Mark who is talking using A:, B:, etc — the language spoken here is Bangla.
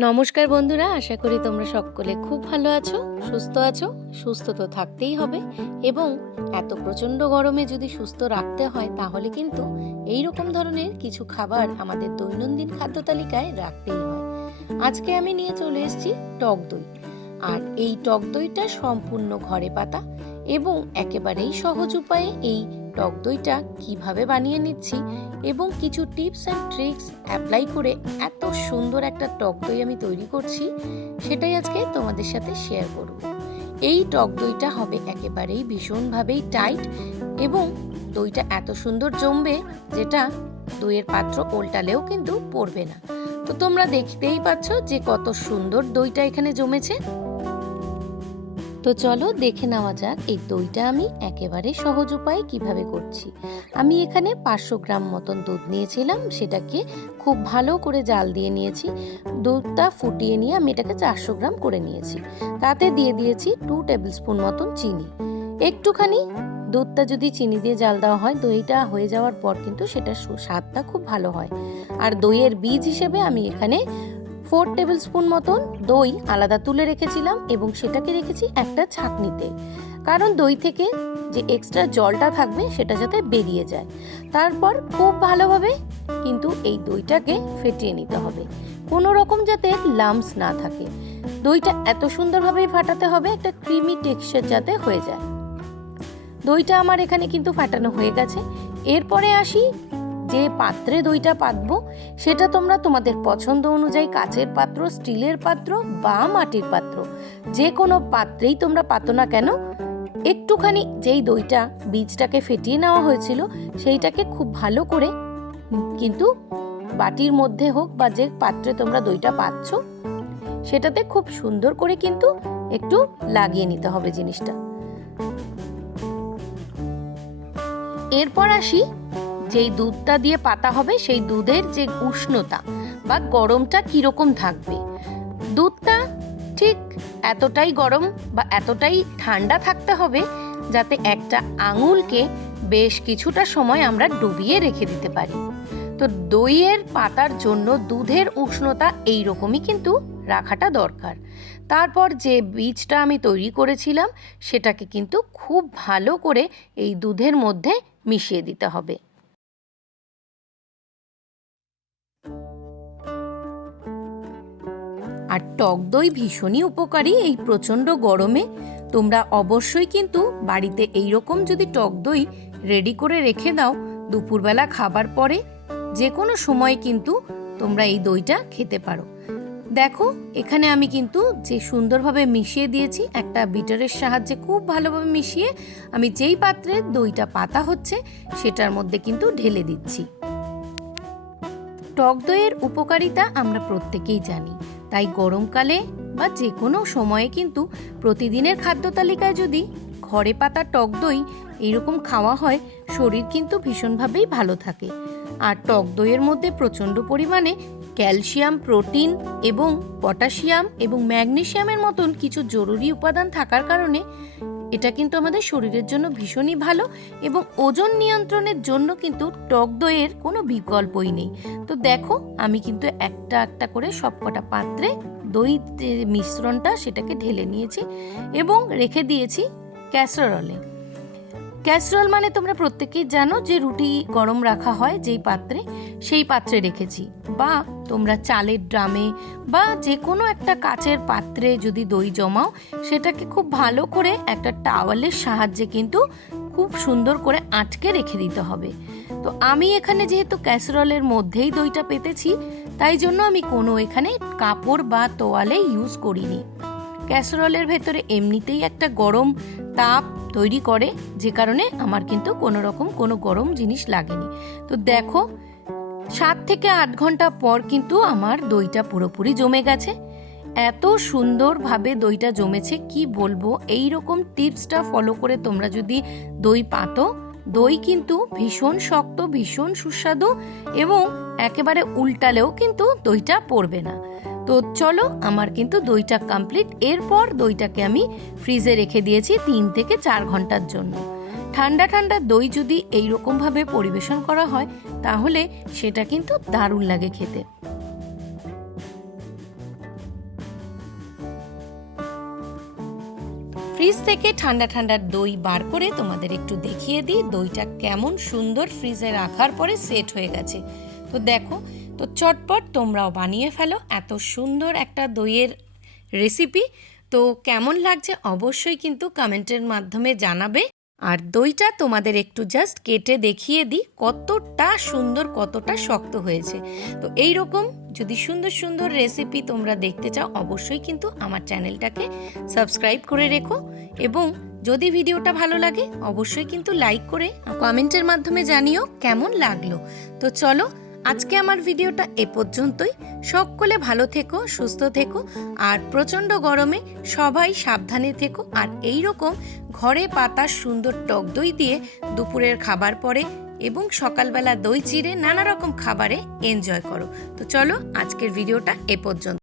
A: নমস্কার বন্ধুরা, আশা করি তোমরা সকলে খুব ভালো আছো, সুস্থ আছো, সুস্থ তো থাকতেই হবে। এবং এত প্রচণ্ড গরমে যদি সুস্থ রাখতে হয়, তাহলে কিন্তু এই রকম ধরনের কিছু খাবার আমাদের দৈনন্দিন খাদ্য তালিকায় রাখতেই হয়। আজকে আমি নিয়ে চলে এসেছি টক দই। আর এই টক দইটা সম্পূর্ণ ঘরে পাতা এবং একেবারেই সহজ উপায়ে এই টক দইটা কীভাবে বানিয়ে নিচ্ছি এবং কিছু টিপস অ্যান্ড ট্রিক্স অ্যাপ্লাই করে এত সুন্দর একটা টক দই আমি তৈরি করছি, সেটাই আজকে তোমাদের সাথে শেয়ার করব। এই টক দইটা হবে একেবারেই ভীষণভাবেই টাইট এবং দইটা এত সুন্দর জমবে যেটা দইয়ের পাত্র ওল্টালেও কিন্তু পড়বে না। তো তোমরা দেখতেই পাচ্ছ যে কত সুন্দর দইটা এখানে জমেছে। তো চলো দেখে নেওয়া যাক এই দইটা আমি একেবারে সহজ উপায়ে কীভাবে করছি। আমি এখানে পাঁচশো গ্রাম মতন দুধ নিয়েছিলাম, সেটাকে খুব ভালো করে জাল দিয়ে নিয়েছি। দুধটা ফুটিয়ে নিয়ে আমি এটাকে চারশো গ্রাম করে নিয়েছি। তাতে দিয়ে দিয়েছি টু টেবিল স্পুন মতন চিনি। একটুখানি দুধটা যদি চিনি দিয়ে জাল দেওয়া হয়, দইটা হয়ে যাওয়ার পর কিন্তু সেটা স্বাদটা খুব ভালো হয়। আর দইয়ের বীজ হিসেবে আমি এখানে ফোর টেবিল স্পুন মতন দই আলাদা তুলে রেখেছিলাম এবং সেটাকে রেখেছি একটা ছাঁকনিতে। কারণ দই থেকে যে এক্সট্রা জলটা থাকবে সেটা যাতে বেরিয়ে যায়। তারপর খুব ভালোভাবে কিন্তু এই দইটাকে ফেটিয়ে নিতে হবে। কোনো রকম যাতে লামস না থাকে। দইটা এত সুন্দরভাবেই ফাটাতে হবে, একটা ক্রিমি টেক্সচার যাতে হয়ে যায়। দইটা আমার এখানে কিন্তু ফাটানো হয়ে গেছে। এরপরে আসি যে পাত্রে দইটা পাতবো, সেটা তোমরা তোমাদের পছন্দ অনুযায়ী কাচের পাত্র, স্টিলের পাত্র বা মাটির পাত্র। যে কোনো পাত্রেই তোমরা পাতো না কেন, একটুখানি যেই দইটা, বীজটাকে ফেটিয়ে নেওয়া হয়েছিল, সেইটাকে খুব ভালো করে, কিন্তু বাটির মধ্যে হোক বা যে পাত্রে তোমরা দইটা পাচ্ছ সেটাতে খুব সুন্দর করে কিন্তু একটু লাগিয়ে নিতে হবে জিনিসটা। এরপর আসি যেই দুধটা দিয়ে পাতা হবে সেই দুধের যে উষ্ণতা বা গরমটা কীরকম থাকবে। দুধটা ঠিক এতটাই গরম বা এতটাই ঠান্ডা থাকতে হবে যাতে একটা আঙুলকে বেশ কিছুটা সময় আমরা ডুবিয়ে রেখে দিতে পারি। তো দইয়ের পাতার জন্য দুধের উষ্ণতা এই রকমই কিন্তু রাখাটা দরকার। তারপর যে বীজটা আমি তৈরি করেছিলাম সেটাকে কিন্তু খুব ভালো করে এই দুধের মধ্যে মিশিয়ে দিতে হবে। আর টক দই ভীষণই উপকারী এই প্রচণ্ড গরমে। তোমরা অবশ্যই কিন্তু বাড়িতে এই রকম যদি টক দই রেডি করে রেখে দাও দুপুরবেলা খাবার পরে যে কোনো সময় কিন্তু তোমরা এই দইটা খেতে পারো। দেখো, এখানে আমি কিন্তু যে সুন্দরভাবে মিশিয়ে দিয়েছি, একটা বিটারের সাহায্যে খুব ভালোভাবে মিশিয়ে আমি যেই পাত্রে দইটা পাতা হচ্ছে, সেটার মধ্যে কিন্তু ঢেলে দিচ্ছি। টক দইয়ের উপকারিতা আমরা প্রত্যেকেই জানি। তাই গরমকালে বা যে কোনো সময়ে কিন্তু প্রতিদিনের খাদ্য তালিকায় যদি ঘরে পাতা টক দই এরকম খাওয়া হয়, শরীর কিন্তু ভীষণভাবেই ভালো থাকে। আর টক দইয়ের মধ্যে প্রচণ্ড পরিমাণে ক্যালসিয়াম, প্রোটিন এবং পটাশিয়াম এবং ম্যাগনেসিয়ামের মতন কিছু জরুরি উপাদান থাকার কারণে এটা কিন্তু আমাদের শরীরের জন্য ভীষণই ভালো এবং ওজন নিয়ন্ত্রণের জন্য কিন্তু টক দইয়ের কোনো বিকল্পই নেই। তো দেখো, আমি কিন্তু একটা একটা করে সবকটা পাত্রে দই মিশ্রণটা সেটাকে ঢেলে নিয়েছি এবং রেখে দিয়েছি ক্যাসারলে। ক্যাসরোল মানে তোমরা প্রত্যেকেই জানো যে রুটি গরম রাখা হয় যেই পাত্রে, সেই পাত্রে রেখেছি। বা তোমরা চালের ড্রামে বা যে কোনো একটা কাচের পাত্রে যদি দই জমাও, সেটাকে খুব ভালো করে একটা টাওয়ালের সাহায্যে কিন্তু খুব সুন্দর করে আটকে রেখে দিতে হবে। তো আমি এখানে যেহেতু ক্যাসরলের মধ্যেই দইটা পেতেছি, তাই জন্য আমি কোনো এখানে কাপড় বা তোয়ালে ইউজ করিনি। ক্যাসরলের ভেতরে এমনিতেই একটা গরম তাপ তৈরি করে, যে কারণে আমার কিন্তু কোনো রকম কোনো গরম জিনিস লাগেনি। তো দেখো, সাত থেকে আট ঘণ্টা পর কিন্তু আমার দইটা পুরোপুরি জমে গেছে। এত সুন্দরভাবে দইটা জমেছে, কি বলব? এই রকম টিপসটা ফলো করে তোমরা যদি দই পাতো, দই কিন্তু ভীষণ শক্ত, ভীষণ সুস্বাদু এবং একেবারে উল্টালেও কিন্তু দইটা পড়বে না। তো চলো, আমার কিন্তু দইটা কমপ্লিট এরপর দইটাকে আমি ফ্রিজে রেখে দিয়েছি তিন থেকে চার ঘণ্টার জন্য। ঠান্ডা ঠান্ডা দই যদি এই রকমভাবে পরিবেশন করা হয়, তাহলে সেটা কিন্তু দারুণ লাগে খেতে। ফ্রিজ থেকে ঠান্ডা ঠান্ডার দই বার করে তোমাদের একটু দেখিয়ে দিই, দইটা কেমন সুন্দর ফ্রিজে রাখার পরে সেট হয়ে গেছে। তো দেখো তো চটপট তোমরাও বানিয়ে ফেলো। এত সুন্দর একটা দইয়ের রেসিপি তো কেমন লাগছে অবশ্যই কিন্তু কমেন্টের মাধ্যমে জানাবে। আর দইটা তোমাদের একটু জাস্ট কেটে দেখিয়ে দিই, কতটা সুন্দর, কতটা শক্ত হয়েছে। তো এই রকম যদি সুন্দর সুন্দর রেসিপি তোমরা দেখতে চাও, অবশ্যই কিন্তু আমার চ্যানেলটাকে সাবস্ক্রাইব করে রেখো। এবং যদি ভিডিওটা ভালো লাগে, অবশ্যই কিন্তু লাইক করে কমেন্টের মাধ্যমে জানিও কেমন লাগল। তো চলো আজকে আমার ভিডিওটা এ পর্যন্তই। সকলে ভালো থেকো, সুস্থ থেকো, আর প্রচণ্ড গরমে সবাই সাবধানে থেকো। আর এই রকম ঘরে পাতা সুন্দর টক দই দিয়ে দুপুরের খাবার পরে এবং সকালবেলা দই চিড়ে নানা রকম খাবারে এনজয় করো। তো চলো আজকের ভিডিওটা এ পর্যন্ত।